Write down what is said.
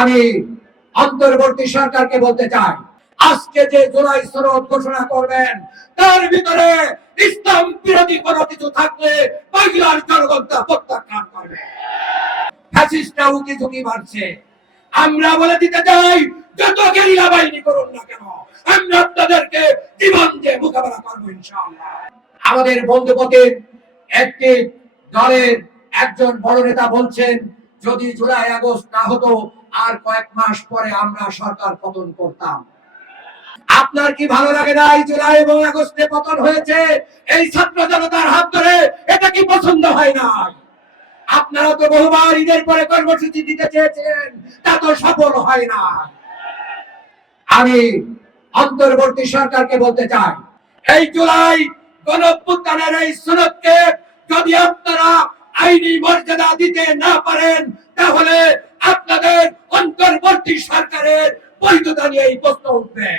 আমি অন্তর্বর্তী সরকারকে বলতে চাই, আজকে যে জুলাই সনদ ঘোষণা করবেন, তার ভিতরে ইসলাম বিরোধী কোনো কিছু থাকলে বাংলার জনগণ প্রত্যাখ্যান করবে। ফ্যাসিস্টরা ঝুঁকি মারছে। আমরা বলে দিতে চাই, যত গেরিলা বাহিনী করুন না কেন, আমরা আপনাদেরকে জীবন দিয়ে মোকাবেলা করব ইনশাআল্লাহ। আমাদের বন্ধুপতির একটি দলের একজন বড় নেতা বলছেন যদি জুলাই আগস্ট না হতো, আর কয়েক মাস পরে আমরা সরকার পতন করতাম। আপনার কি ভালো লাগে না এই জুলাই এবং আগস্টে পতন হয়েছে? এই ছাত্র জনতার হাত ধরে এটা কি পছন্দ হয় না? আপনারা তো বহুবার ঈদের পরে কর্মসূচি দিতে চেয়েছেন, তা তো সফল হয় না। আমি অন্তর্বর্তী সরকারকে বলতে চাই, এই জুলাই গণঅভ্যুত্থানের এই সুরতকে আইনি মর্যাদা দিতে না পারেন তাহলে আপনাদের অন্তর্বর্তী সরকারের বৈধতা নিয়ে এই প্রশ্ন উঠবে।